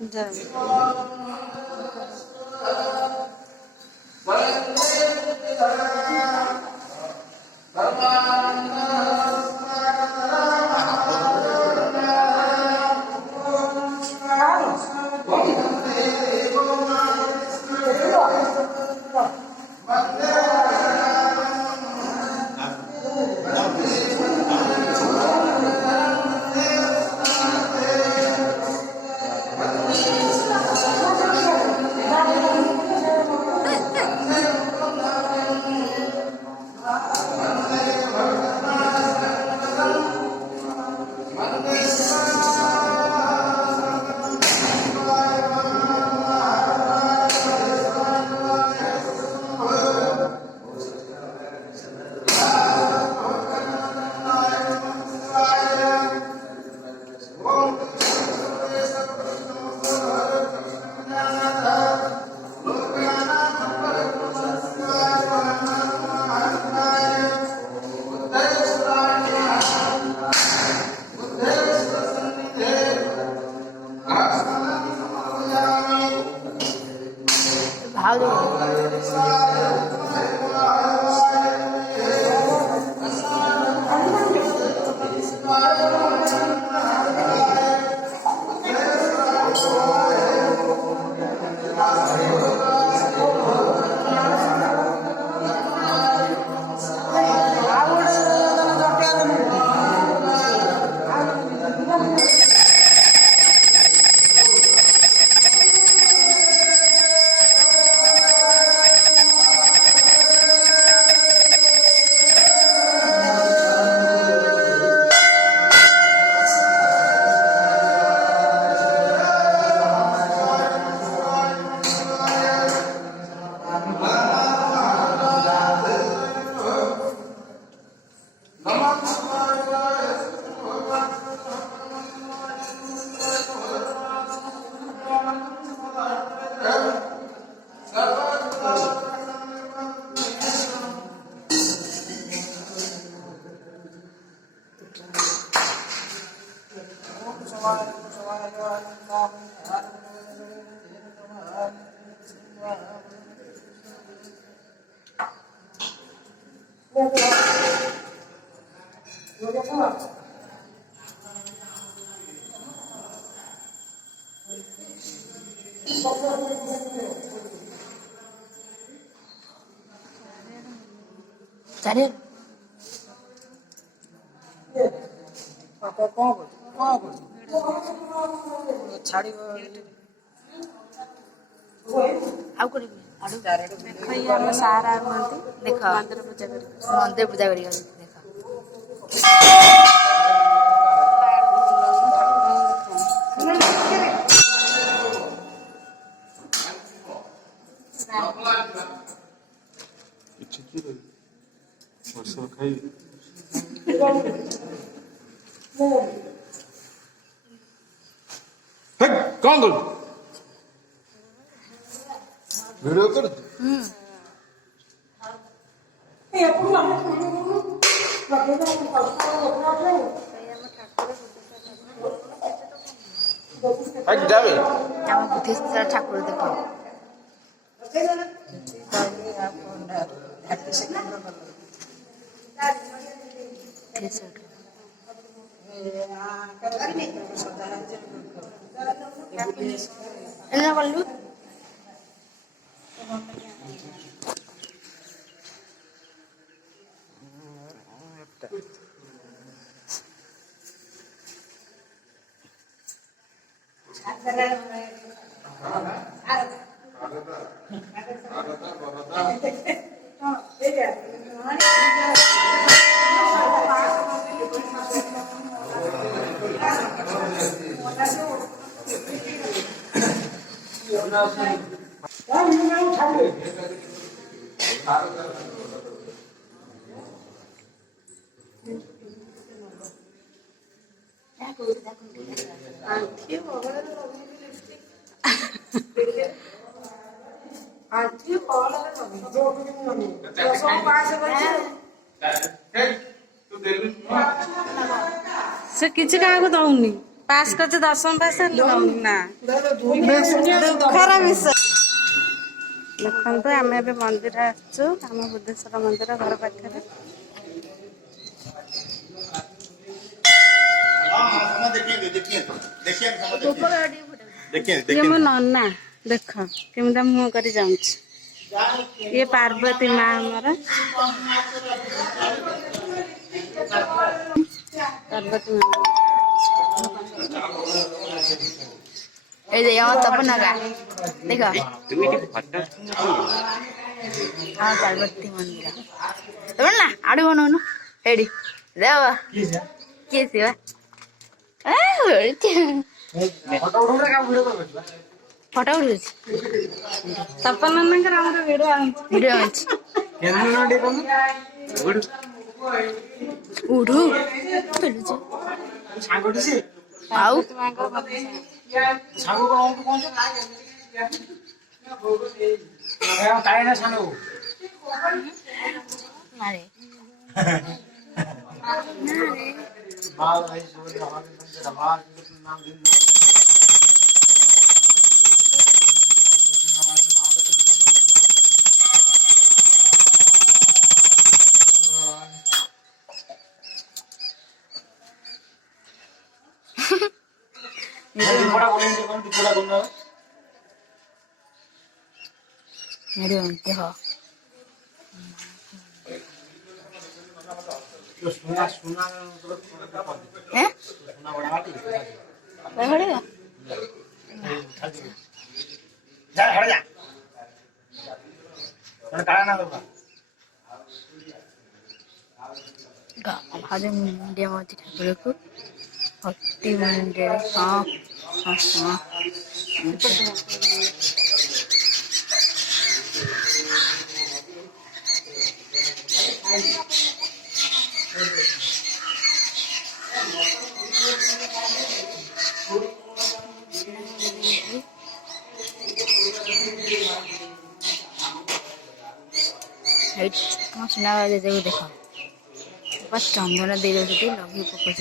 Daniel. ଛାଡ଼ିବ ଆଉ କରିବି ଆମ ସାରା ହୁଅନ୍ତି ଦେଖ ମନ୍ଦିର ପୂଜା କରିକି ଦେଖ कौन कर वीडियो कर बुद्धेश्वर ठाकुर देख कलु ସେ କିଛି କାହାକୁ ଦଉନି ପାସ୍ କରିଛୁ 10ମ ପାସ୍ ନା ଦୁଃଖର ବିଷୟ। ଦେଖନ୍ତୁ ଆମେ ଏବେ ମନ୍ଦିର ଆସିଛୁ, ଆମ ବୁଦ୍ଧେଶ୍ୱର ମନ୍ଦିର ଘର ପାଖରେ। ଇଏ ମୋ ନନା, ଦେଖ କେମିତି ମୁହଁ କରି ଯାଉଛି। ଇଏ ପାର୍ବତୀ ମା ଆମର, ପାର୍ବତୀ ମା। এই যে আমার তপন নাগা দেখো আমার পার্বতী মন্দির তপন না আড়ু বনু এডি দেও কি সিবা ফটো উঠুছি ତପନ ନନାଙ୍କର ଆମର ଭିଡିଓ ଅଛି ଉଠୁ ଆଉ ନାରେ ভিডিও দেখো भाजे मुंडिया माती ठाकुर को भक्ति मुंडे हाँ हाँ हाँ सुना देखो बस चंदन दे दे लघु पकड़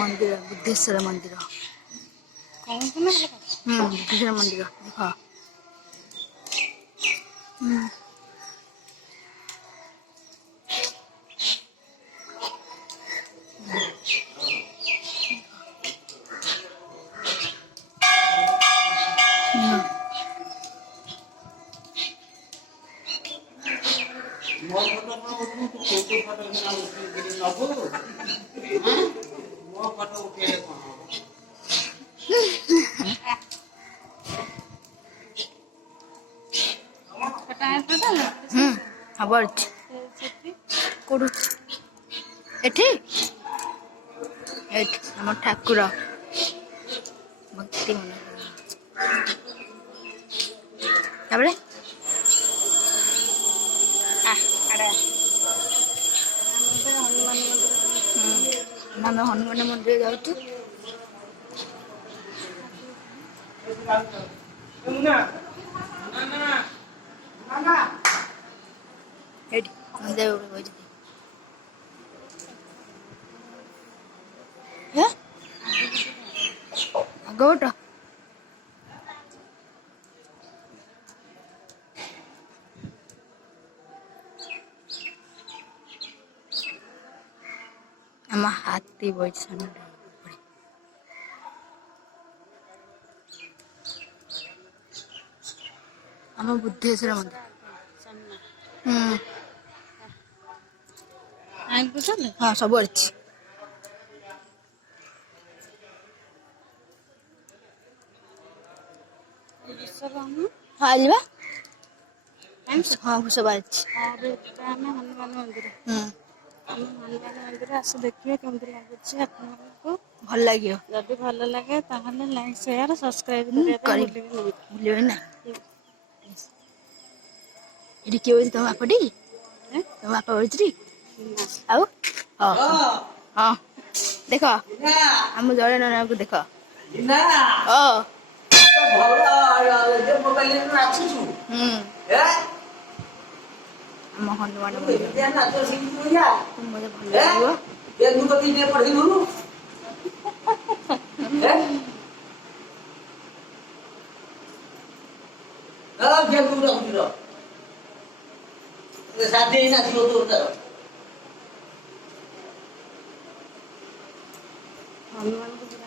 मंदिर बुद्धेश्वर मंदिर बुद्धेश्वर मंदिर देख खबर कोड एठी एठ हम ठाकुर भक्ति मन ताबरे आ आडा हम हनुमान मंदिर जाउछु एठी मंदिर होइछि हे गोट हम हाथी बोइछ हम बुद्धेश्वर मंदिर हाँ सब अच्छी हाँ लिबा हाँ सब अच्छी हनुमान मंदिर हनुमान मंदिर आस देखिए केमती लगुच आपको भल लगे जब भल लगे ताहले लाइक शेयर सब्सक्राइब भूलिए ना ये क्यों तुम आपड़ी तुम आप बोलती आओ हाँ हाँ देखो हम जड़े ना को देखो ओ ଆମ ହନୁମାନ ମନ୍ଦିର ମୋତେ ଭଲ ଲାଗିବ। ହନୁମାନଙ୍କୁ ଦେଖ